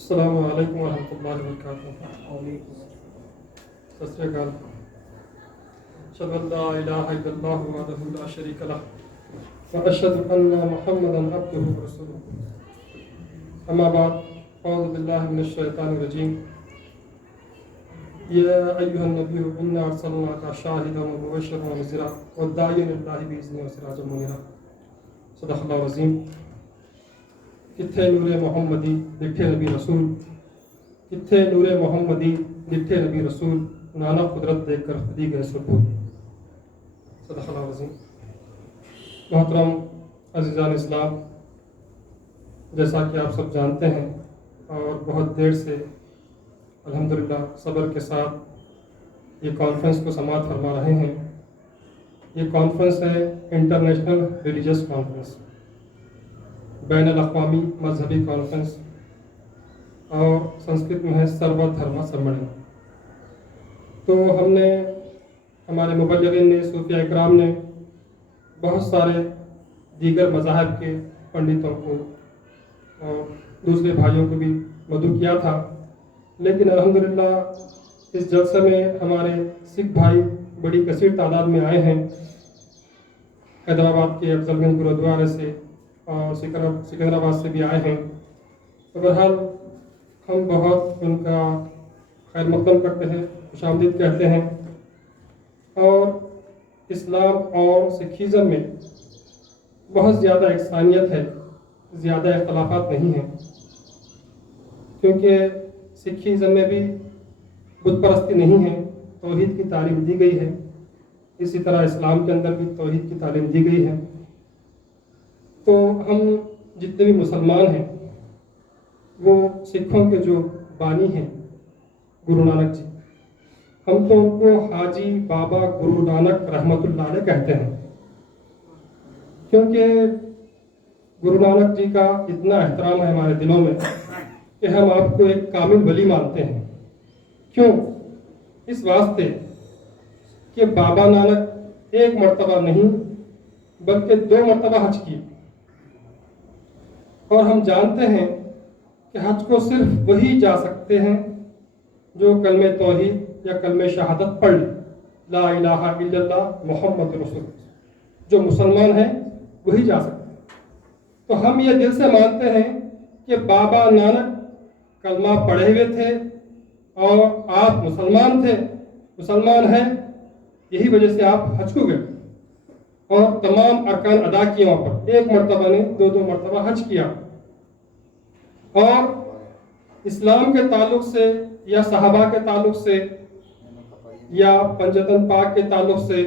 السلام علیکم ورحمۃ اللہ وبرکاتہ۔ ست شری اکال۔ اشہد ان لا الہ الا اللہ وحدہ لا شریک لہ واشہد ان محمدا عبدہ ورسولہ۔ اما بعد، اعوذ باللہ من الشیطان الرجیم۔ یا ایھا النبی انا ارسلناک شاہدا ومبشرا ونذیرا وداعیا الی اللہ باذنہ وسراجا منیرا۔ صدق اللہ العظیم۔ کتھے نور محمدی ڈٹھے نبی رسول، کتھے نور محمدی ڈٹھے نبی رسول، نانا قدرت دیکھ کر خودی گئے سب بھول۔ صدق اللہ العظیم۔ محترم عزیزان اسلام، جیسا کہ آپ سب جانتے ہیں اور بہت دیر سے الحمدللہ صبر کے ساتھ یہ کانفرنس کو سماعت فرما رہے ہیں، یہ کانفرنس ہے انٹرنیشنل ریلیجس کانفرنس، بین الاقوامی مذہبی کانفرنس، اور سنسکرت میں ہے سرو دھرم سملن۔ تو ہم نے، ہمارے مبلغین نے، صوفیاء اکرام نے بہت سارے دیگر مذاہب کے پنڈتوں کو اور دوسرے بھائیوں کو بھی مدعو کیا تھا، لیکن الحمدللہ اس جلسے میں ہمارے سکھ بھائی بڑی کثیر تعداد میں آئے ہیں، حیدرآباد کے افضل گنج گرودوارے سے اور سکندرآباد سے بھی آئے ہیں۔ تو بہرحال ہم بہت ان کا خیر مقدم کرتے ہیں، خوش آمدید کہتے ہیں، اور اسلام اور سکھیزم میں بہت زیادہ یکسانیت ہے، زیادہ اختلافات نہیں ہیں، کیونکہ سکھیزم میں بھی بت پرستی نہیں ہے، توحید کی تعلیم دی گئی ہے، اسی طرح اسلام کے اندر بھی توحید کی تعلیم دی گئی ہے۔ تو ہم جتنے بھی مسلمان ہیں وہ سکھوں کے جو بانی ہیں گرو نانک جی، ہم تو ان کو حاجی بابا گرو نانک رحمۃ اللہ علیہ کہتے ہیں، کیونکہ گرو نانک جی کا اتنا احترام ہے ہمارے دلوں میں کہ ہم آپ کو ایک کامل ولی مانتے ہیں۔ کیوں؟ اس واسطے کہ بابا نانک ایک مرتبہ نہیں بلکہ 2 مرتبہ حج کی، اور ہم جانتے ہیں کہ حج کو صرف وہی جا سکتے ہیں جو کلمہ توحید یا کلمہ شہادت پڑھ لے، لا الہ الا اللہ محمد رسول، جو مسلمان ہیں وہی جا سکتے ہیں۔ تو ہم یہ دل سے مانتے ہیں کہ بابا نانک کلمہ پڑھے ہوئے تھے اور آپ مسلمان تھے، مسلمان ہیں، یہی وجہ سے آپ حج کو گئے اور تمام ارکان ادا کیے وہاں پر، 1 مرتبہ نے 2 مرتبہ حج کیا۔ اور اسلام کے تعلق سے یا صحابہ کے تعلق سے یا پنجتن پاک کے تعلق سے،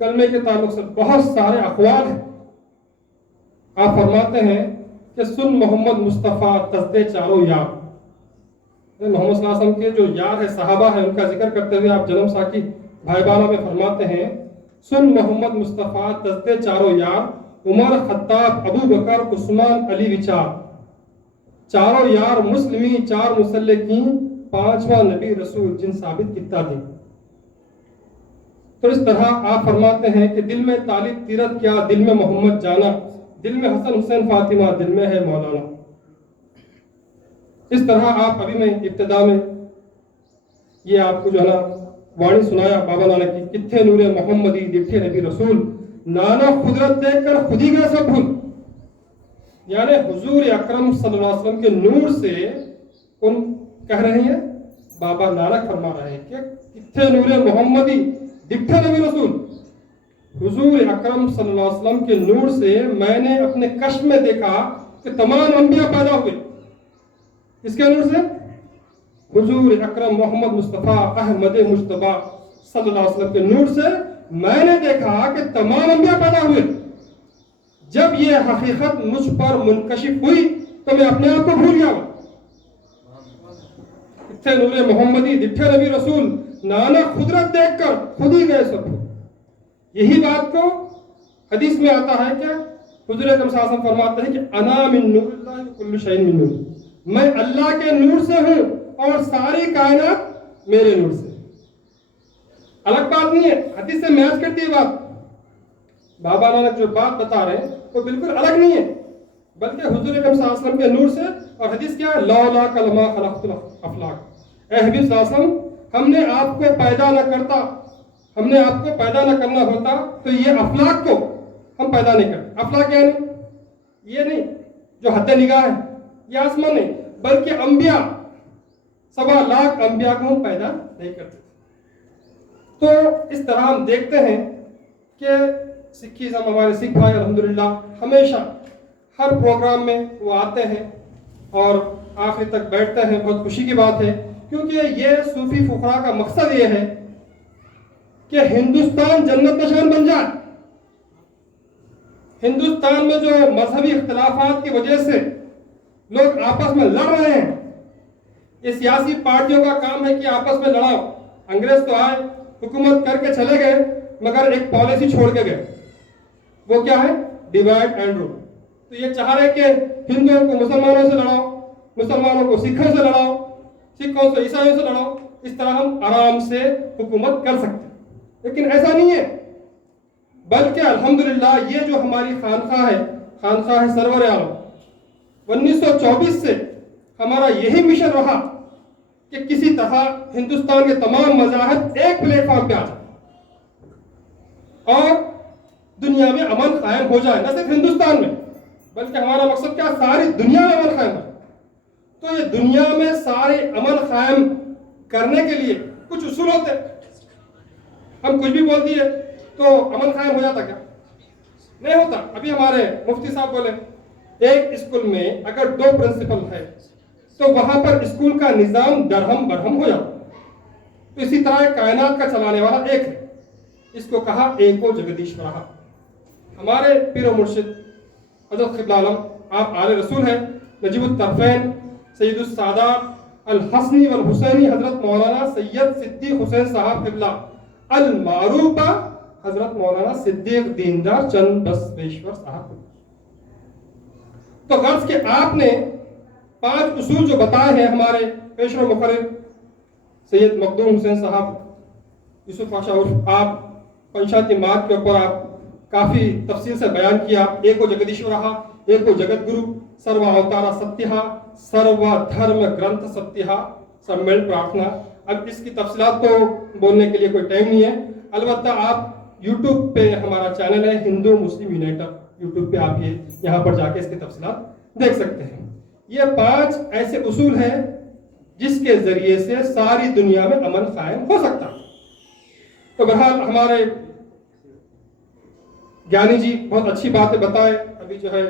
کلمے کے تعلق سے بہت سارے اقوال ہیں۔ آپ فرماتے ہیں کہ سن محمد مصطفیٰ تصدے چاروں یار، محمد صلی اللہ علیہ وسلم کے جو یار ہے، صحابہ ہیں، ان کا ذکر کرتے ہوئے آپ جنم ساکی بھائی بانہ میں فرماتے ہیں، سن محمد مصطفیٰ تصدے چاروں یار، عمر خطاب ابو بکر عثمان علی وچار، چاروں یار مسلمی 4 مسلکین، 5واں نبی رسول جن ثابت کتا دی۔ تو اس طرح آپ فرماتے ہیں کہ دل میں طالب تیرت کیا، دل میں محمد جانا، دل میں حسن حسین فاطمہ، دل میں ہے مولانا۔ اس طرح آپ ابھی میں ابتدا میں یہ آپ کو جو ہے نا وانی سنایا بابا نانک کی، کتھے نور محمدی ڈٹھے نبی رسول، نانا قدرت دیکھ کر خودی گئے سب بھول۔ یعنی حضور اکرم صلی اللہ علیہ وسلم کے نور سے کون کہہ رہے ہیں؟ بابا نانک فرما رہے ہیں کہ کتھے نور محمدی ڈٹھے نبی رسول، حضور اکرم صلی اللہ علیہ وسلم کے نور سے میں نے اپنے کشف میں دیکھا کہ تمام انبیاء پیدا ہوئے۔ اس کے نور سے حضور اکرم محمد مصطفیٰ احمد مجتبیٰ صلی اللہ علیہ وسلم کے نور سے میں نے دیکھا کہ تمام انبیاء پیدا ہوئے۔ جب یہ حقیقت مجھ پر منکشف ہوئی تو میں اپنے آپ کو بھول گیا۔ اتھے نور محمدی ڈٹھے نبی رسول، نانا قدرت دیکھ کر خود ہی گئے سب۔ یہی بات کو حدیث میں آتا ہے کہ حضور اکرم صلی اللہ علیہ وسلم فرماتے ہیں کہ انا من نور اللہ کل شیء من نور، میں اللہ کے نور سے ہوں اور ساری کائنات میرے نور سے۔ الگ بات نہیں ہے، حدیث سے میچ کرتی ہے بات۔ بابا نانک جو بات بتا رہے ہیں وہ بالکل الگ نہیں ہے، بلکہ حضور اکرم صلی اللہ علیہ وسلم کے نور سے اور حدیث کیا ہے؟ لولا کلمہ خلقت الافلاق، اے حبیب صلی اللہ علیہ وسلم، ہم نے آپ کو پیدا نہ کرتا، ہم نے آپ کو پیدا نہ کرنا ہوتا تو یہ افلاق کو ہم پیدا نہیں کرتے۔ افلاق یعنی یہ نہیں جو حد نگاہ ہے، یہ آسمان نہیں، بلکہ انبیاء، 1.25 انبیاء کو ہم پیدا نہیں کرتے۔ تو اس طرح ہم دیکھتے ہیں کہ سکھیزم، ہمارے سکھ بھائی الحمدللہ ہمیشہ ہر پروگرام میں وہ آتے ہیں اور آخر تک بیٹھتے ہیں۔ بہت خوشی کی بات ہے، کیونکہ یہ صوفی فقراء کا مقصد یہ ہے کہ ہندوستان جنت نشان بن جائے۔ ہندوستان میں جو مذہبی اختلافات کی وجہ سے لوگ آپس میں لڑ رہے ہیں، یہ سیاسی پارٹیوں کا کام ہے کہ آپس میں لڑاؤ۔ انگریز تو آئے، حکومت کر کے چلے گئے، مگر ایک پالیسی چھوڑ کے گئے، وہ کیا ہے؟ Divide and rule. تو یہ چاہ رہے کہ ہندوؤں کو مسلمانوں سے لڑاؤ، مسلمانوں کو سکھوں سے لڑاؤ، سکھوں سے عیسائیوں سے لڑاؤ، اس طرح ہم آرام سے حکومت کر سکتے ہیں۔ لیکن ایسا نہیں ہے، بلکہ الحمدللہ یہ جو ہماری خانقاہ ہے، خانقاہ سرور عالم، 1924 سے ہمارا یہی مشن رہا کہ کسی طرح ہندوستان کے تمام مذاہب ایک پلیٹ فارم پہ آ جائیں اور دنیا میں امن قائم ہو جائے، نہ صرف ہندوستان میں بلکہ ہمارا مقصد کیا؟ ساری دنیا میں امن قائم ہو۔ تو یہ دنیا میں سارے امن قائم کرنے کے لیے کچھ اصول ہوتے ہیں۔ ہم کچھ بھی بول دیے تو امن قائم ہو جاتا کیا؟ نہیں ہوتا۔ ابھی ہمارے مفتی صاحب بولے ایک اسکول میں اگر 2 پرنسپل ہے تو وہاں پر اسکول کا نظام درہم برہم ہو جاتا۔ تو اسی طرح کائنات کا چلانے والا ایک ہے، اس کو کہا ایکو جگدیشورہ۔ ہمارے پیر و مرشد حضرت قبلہ عالم، آپ آل رسول ہیں، نجیب الطرفین سید السادات الحسنی والحسینی حضرت مولانا سید صدیق حسین صاحب قبلہ المعروف حضرت مولانا صدیق دیندار چند بسویشور صاحب۔ تو غرض کہ آپ نے 5 اصول جو بتائے ہیں ہمارے پیشر و مقرر سید مخدوم حسین صاحب یوسف پاشا عرف، آپ پنچاتی مارگ کے اوپر آپ کافی تفصیل سے بیان کیا۔ ایکو جگدیشورہ، ایکو جگت گرو، سرو اوتارا ستیہ، سرو دھرم گرنتھ ستیہ، سمیل پرارتھنا۔ اب اس کی تفصیلات تو بولنے کے لیے کوئی ٹائم نہیں ہے، البتہ آپ یوٹیوب پہ ہمارا چینل ہے ہندو مسلم یونائٹر، یوٹیوب پہ آپ یہاں پر جا کے اس کی تفصیلات دیکھ سکتے ہیں۔ یہ 5 ایسے اصول ہیں جس کے ذریعے سے ساری دنیا میں امن قائم ہو سکتا۔ تو بہرحال ہمارے گیانی جی بہت اچھی باتیں بتائے، ابھی جو ہے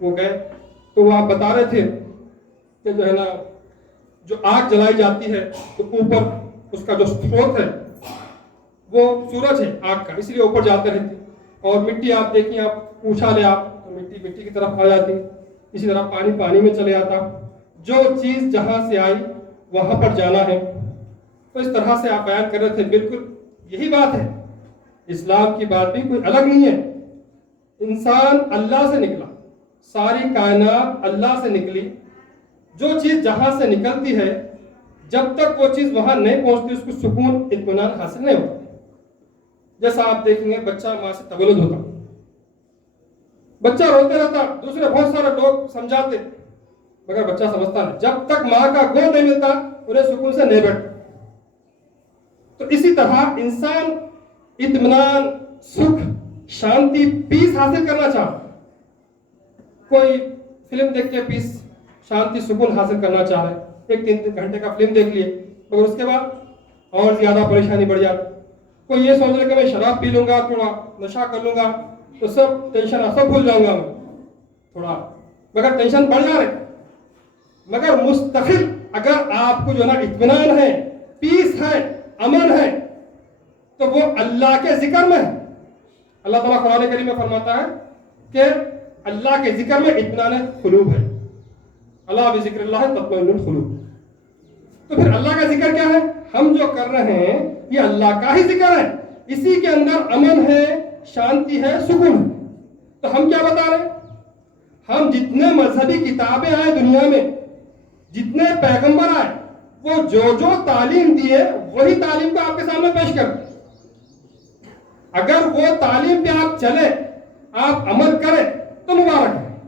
وہ گئے تو وہ آپ بتا رہے تھے کہ جو ہے نا جو آگ جلائی جاتی ہے تو اوپر اس کا جو سروت ہے وہ سورج ہے آگ کا، اس لیے اوپر جاتے رہتے، اور مٹی آپ دیکھیں، آپ اچھالے آپ تو مٹی کی طرف آ جاتی، اسی طرح پانی میں چلے آتا، جو چیز جہاں سے آئی وہاں پر جانا ہے۔ تو اس طرح سے آپ بیان کر رہے تھے، بالکل یہی بات ہے، اسلام کی بات بھی کوئی الگ نہیں ہے۔ انسان اللہ سے نکلا، ساری کائنات اللہ سے نکلی، جو چیز جہاں سے نکلتی ہے جب تک وہ چیز وہاں نہیں پہنچتی اس کو سکون اطمینان حاصل نہیں ہوتا۔ جیسا آپ دیکھیں گے بچہ ماں سے تولد ہوتا، بچہ روتے رہتا، دوسرے بہت سارے لوگ سمجھاتے، مگر بچہ سمجھتا نہیں، جب تک ماں کا گود نہیں ملتا انہیں سکون سے نہیں بیٹھتا۔ تو اسی طرح انسان اطمینان، سکھ، شانتی، پیس حاصل کرنا چاہتا، کوئی فلم دیکھ کے پیس، شانتی، سکون حاصل کرنا چاہ رہے، 1-3 گھنٹے کا فلم دیکھ لیے، مگر اس کے بعد اور زیادہ پریشانی بڑھ جاتی۔ کوئی یہ سوچ رہے کہ میں شراب پی لوں گا، تھوڑا نشہ کر لوں گا تو سب ٹینشن سب بھول جاؤں گا میں تھوڑا، مگر ٹینشن بڑھ جا رہے۔ مگر مستقل اگر آپ کو جو نا اطمینان ہے، پیس ہے، امن ہے، تو وہ اللہ کے ذکر میں ہے۔ اللہ تعالیٰ قرآن کریم میں فرماتا ہے کہ اللہ کے ذکر میں اطمینان قلوب ہے، اللہ بذکر اللہ تطمئن القلوب۔ تو پھر اللہ کا ذکر کیا ہے؟ ہم جو کر رہے ہیں یہ اللہ کا ہی ذکر ہے، اسی کے اندر امن ہے، شانتی ہے، سکون ہے۔ تو ہم کیا بتا رہے ہیں؟ ہم جتنے مذہبی کتابیں آئے دنیا میں، جتنے پیغمبر آئے، وہ جو تعلیم دیے وہی تعلیم کو آپ کے سامنے پیش کر۔ اگر وہ تعلیم پہ آپ چلے، آپ عمل کریں تو مبارک ہے،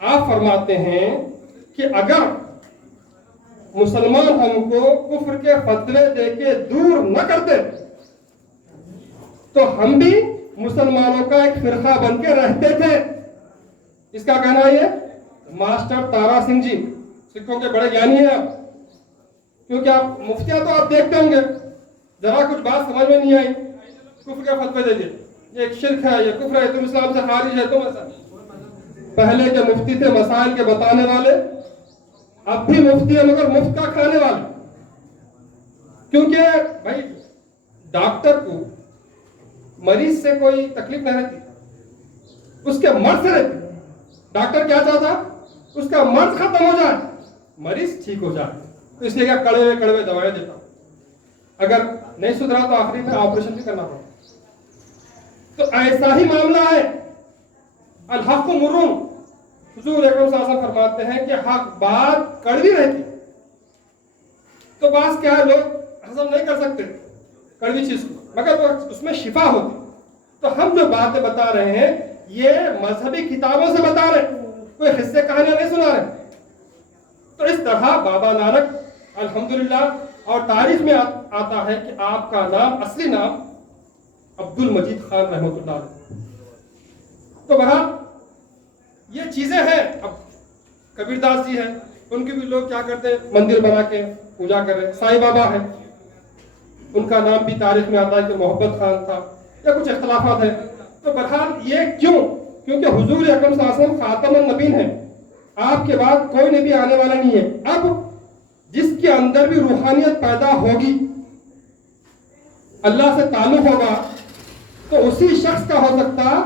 آپ فرماتے ہیں کہ اگر مسلمان ہم کو کفر کے فتوے دے کے دور نہ کرتے تو ہم بھی مسلمانوں کا ایک فرقہ بن کے رہتے تھے. اس کا کہنا یہ ماسٹر تارا سنگھ جی سکھوں کے بڑے گیانی ہیں آپ, کیونکہ آپ مفتیاں تو آپ دیکھتے ہوں گے, ذرا کچھ بات سمجھ میں نہیں آئی کفر کے فتوے دے دیے, یہ ایک شرک ہے, یہ کفر ہے, تم اسلام سے خارج ہے, تم ایسا. پہلے کے مفتی تھے مسائل کے بتانے والے, اب بھی مفتی ہے مگر مفت کا کھانے والے. کیونکہ بھائی ڈاکٹر کو مریض سے کوئی تکلیف نہیں رہتی, اس کے مرض سے رہتی. ڈاکٹر کیا چاہتا, اس کا مرض ختم ہو جائے, مریض ٹھیک ہو جائے. تو اس لیے کیا کڑوے کڑوے دوائیں دیتا, اگر نہیں سدھرا تو آخری میں آپریشن بھی کرنا پڑتا. تو ایسا ہی معاملہ ہے. الحق مرون, حضور اکرم صلی اللہ علیہ وسلم فرماتے ہیں کہ حق بات کڑوی رہتی, تو بعض کیا ہے لوگ ہضم نہیں کر سکتے کڑوی چیز کو, مگر وہ اس میں شفا ہوتی. تو ہم جو باتیں بتا رہے ہیں یہ مذہبی کتابوں سے بتا رہے ہیں, کوئی قصے کہانیاں نہیں سنا رہے. تو اس طرح بابا نانک الحمدللہ, اور تاریخ میں آتا ہے کہ آپ کا نام اصلی نام عبد المجید خان رحمۃ اللہ علیہ. تو بہرحال یہ چیزیں ہیں. اب کبیر داس جی ہیں, ان کے بھی لوگ کیا کرتے ہیں مندر بنا کے پوجا کر رہے. سائی بابا ہے, ان کا نام بھی تاریخ میں آتا ہے کہ محبت خان تھا, یا کچھ اختلافات ہیں. تو بہرحال یہ کیوں, کیونکہ حضور اکرم صلی اللہ علیہ وسلم خاتم النبیین ہیں, آپ کے بعد کوئی نبی آنے والا نہیں ہے. اب جس کے اندر بھی روحانیت پیدا ہوگی, اللہ سے تعلق ہوگا, تو اسی شخص کا ہو سکتا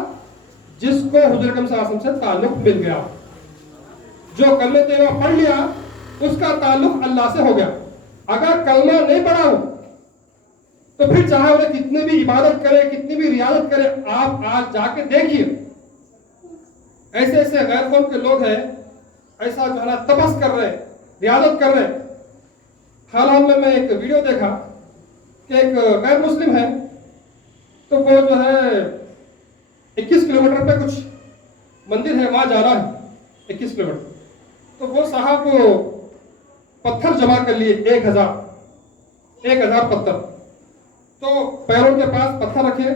جس کو حضور اکرم صلی اللہ علیہ وسلم سے تعلق مل گیا. جو کلمہ طیبہ پڑھ لیا اس کا تعلق اللہ سے ہو گیا. اگر کلمہ نہیں پڑھا ہو تو پھر چاہے انہیں کتنی بھی عبادت کرے, کتنی بھی ریاضت کرے, آپ آج جا کے دیکھیے ایسے ایسے غیر قوم کے لوگ ہیں, ایسا جو ہے نا تپس کر رہے, ریاضت کر رہے. حال حال میں ایک ویڈیو دیکھا کہ ایک غیر مسلم ہے, تو وہ جو ہے 21 کلومیٹر پہ کچھ مندر ہے, وہاں جانا ہے 21 کلومیٹر. تو وہ صاحب پتھر جمع کر لیے 1000 پتھر. تو پیروں کے پاس پتھر رکھے,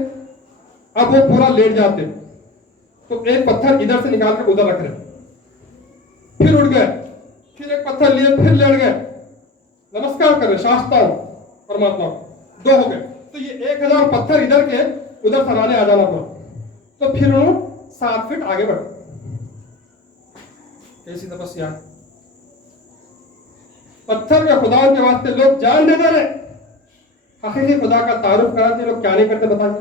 اب وہ پورا لیٹ جاتے, تو ایک پتھر ادھر سے نکال کر ادھر رکھ رہے, پھر اٹھ گئے, پھر ایک پتھر لیے, پھر لیٹ گئے, نمسکار کر رہے, شاستہ پرماتما 2 ہو گئے. تو یہ 1000 پتھر ادھر کے ادھر سرانے آ جانا پڑا. تو پھر انہوں 7 فٹ آگے بڑھے. کیسی تپسیا, پتھر کے خدا کے واسطے لوگ جان دے رہے, حقیقی خدا کا تعارف کراتے لوگ کیا نہیں کرتے بتائیے.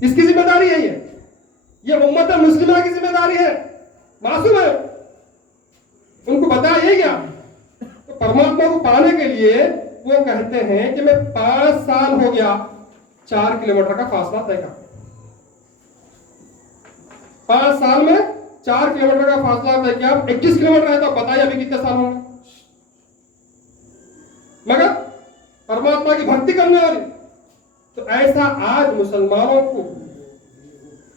کس کی ذمہ داری ہے یہ امت مسلمہ کی ذمہ داری ہے. معصوم ہے, ان کو بتائیے کیا. تو پرماتما کو پانے کے لیے وہ کہتے ہیں کہ میں 5 سال ہو گیا 4 کلومیٹر کا فاصلہ طے کرتا. 5 سال میں 4 کلومیٹر کا فاصلہ طے کیا. 21 کلومیٹر ہے, تو بتائیے ابھی کتنے سال ہوں گے. مگر پرماتما کی بھکتی کرنے والی. تو ایسا آج مسلمانوں کو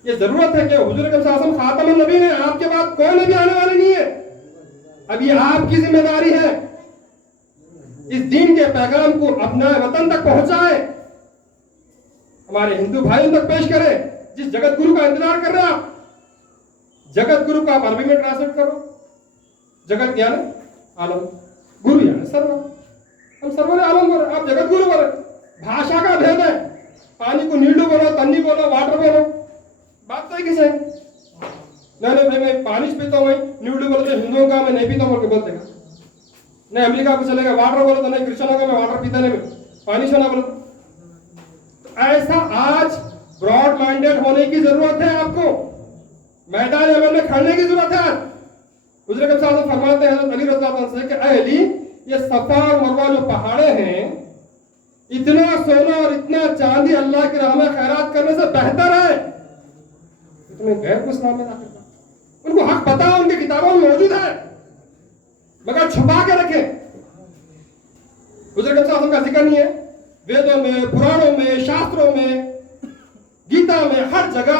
یہ ضرورت ہے کہ حضور اکرم صلی اللہ علیہ وسلم خاتم النبی ہیں, آپ کے بعد کوئی نبی آنے والے نہیں ہے. اب یہ آپ کی ذمہ داری ہے, اس دین کے پیغام کو اپنے وطن تک پہنچائے, ہمارے ہندو بھائیوں تک پیش کرے. جس جگت گرو کا انتظار کر رہے ہیں آپ, جگت گرو کو آپ عربی میں ٹرانسلیٹ کرو. جگت یعنی عالم, گرو یعنی سرور. ہم سرور عالم بولے, آپ جگت گرو بولے. بھاشا کا بھید ہے, پانی کو نیلو بولو, تنی بولو, واٹر بولو, بات تو ایک ہی سے. نہیں بھائی میں پانی پیتا ہوں, نیلو بولتے ہندوؤں کا, میں نہیں پیتا ہوں بول کے بولتے گا. نہیں امریکہ کو چلے گا, واٹر بولے تو نہیں کرسچنوں کا میں واٹر پیتا نہیں, پانی سے نہ بولے. ایسا آج براڈ مائنڈیڈ ہونے کی ضرورت ہے آپ کو, میدان عمل میں کھڑنے کی ضرورت ہے. حضور اکرم صلی اللہ علیہ وسلم فرماتے ہیں حضرت علی رضی اللہ عنہ سے کہ اے علی, یہ صفا اور مروہ جو پہاڑے ہیں, اتنا سونا اور اتنا چاندی اللہ کی راہ میں خیرات کرنے سے بہتر ہے تمہیں غیر کو اسلام میں داخل کرنا. ان کو حق پتا, ان کی کتابوں میں موجود ہے, مگر چھپا کے رکھے. حضور اکرم صلی اللہ علیہ وسلم کا ذکر نہیں ہے ویدوں میں, پرانوں میں, شاستروں میں, گیتا میں, ہر جگہ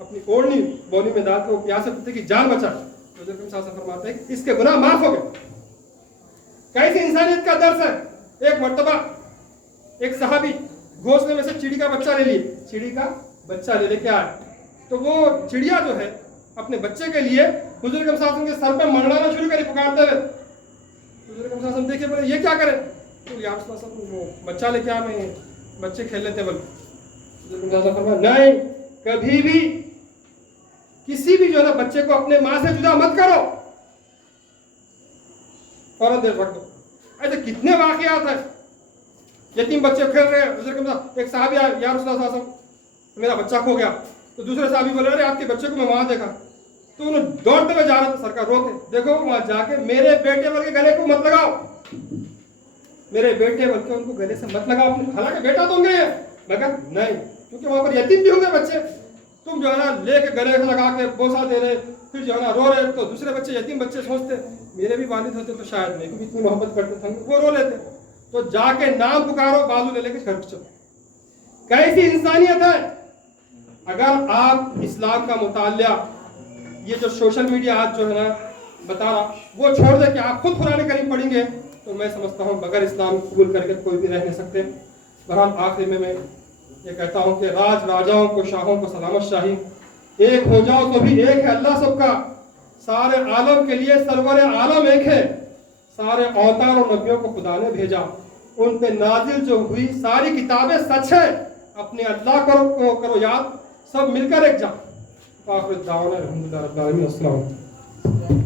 اپنی اوڑھنی بولی میں ڈال کے وہ پیاسے کتے کی جان بچا، تو حضرت صلی اللہ علیہ وسلم فرماتے ہیں کہ اس کے گناہ معاف ہو گئے۔ کیسی انسانیت کا درس ہے! ایک مرتبہ ایک صحابی گھونسلے میں سے چڑی کا بچہ لے لیے، چڑی کا بچہ لے کے آئے، تو وہ چڑیا جو ہے اپنے بچے کے لیے حضور صلی اللہ علیہ وسلم کے سر پہ منڈلانا شروع کری پکارتے ہوئے۔ حضور صلی اللہ علیہ وسلم دیکھے بولے یہ کیا کرے؟ تو یا رسول اللہ صلی اللہ علیہ وسلم وہ بچہ لے کے آ، میں بچے کھیل لیتے بولے۔ حضور صلی اللہ علیہ وسلم فرمایا نہیں، کبھی بھی کسی بھی جو ہے نا بچے کو اپنے ماں سے جدا مت کرو، فوراً دیر رکھ دو۔ ایسے کتنے واقعات ہیں، یتیم بچے کھیل رہے ہیں، ایک صحابی آیا، یا رسول اللہ صلی اللہ علیہ وسلم میرا بچہ کھو گیا، تو دوسرے صحابی بولے ارے آپ کے بچے کو میں وہاں دیکھا، تو انہوں دوڑتے ہوئے جا رہا تھا، سرکار روکے، دیکھو وہاں جا کے میرے بیٹے بل کے گلے کو مت لگاؤ، میرے بیٹے بل کے ان کو گلے سے مت لگاؤ، حالانکہ بیٹا تو ہوں گے، مگر نہیں، کیونکہ وہاں پر یتیم بھی ہوں گے بچے، تم جو ہے نا لے کے گلے سے لگا کے بوسا دے رہے، پھر جو ہے نا رو رہے، تو دوسرے بچے یتیم بچے سوچتے میرے بھی والد ہوتے تو شاید نہیں، کیونکہ اتنی محبت کرتے تھے وہ رو لیتے، تو جا کے نام پکارو، بازو لے لے کے گھر چلو۔ کیسی انسانیت ہے! اگر آپ اسلام کا مطالعہ یہ جو سوشل میڈیا آج جو ہے نا بتا رہا وہ چھوڑ دے کہ آپ خود قرآن کریم پڑھیں گے، تو میں سمجھتا ہوں بغیر اسلام قبول کر کے کوئی بھی رہ نہیں سکتے۔ بہرحال آخر میں یہ کہتا ہوں کہ راج راجاؤں کو، شاہوں کو سلامت شاہی، ایک ہو جاؤ تو بھی ایک ہے اللہ سب کا، سارے عالم کے لیے سرور عالم ایک ہے، سارے اوتار اور نبیوں کو خدا نے بھیجا، ان پہ نازل جو ہوئی ساری کتابیں سچ ہے، اپنے اللہ کو کرو یاد، سب مل کر ایک جا۔ آخر دعوانا الحمدللہ رب العالمین، السلام علیکم۔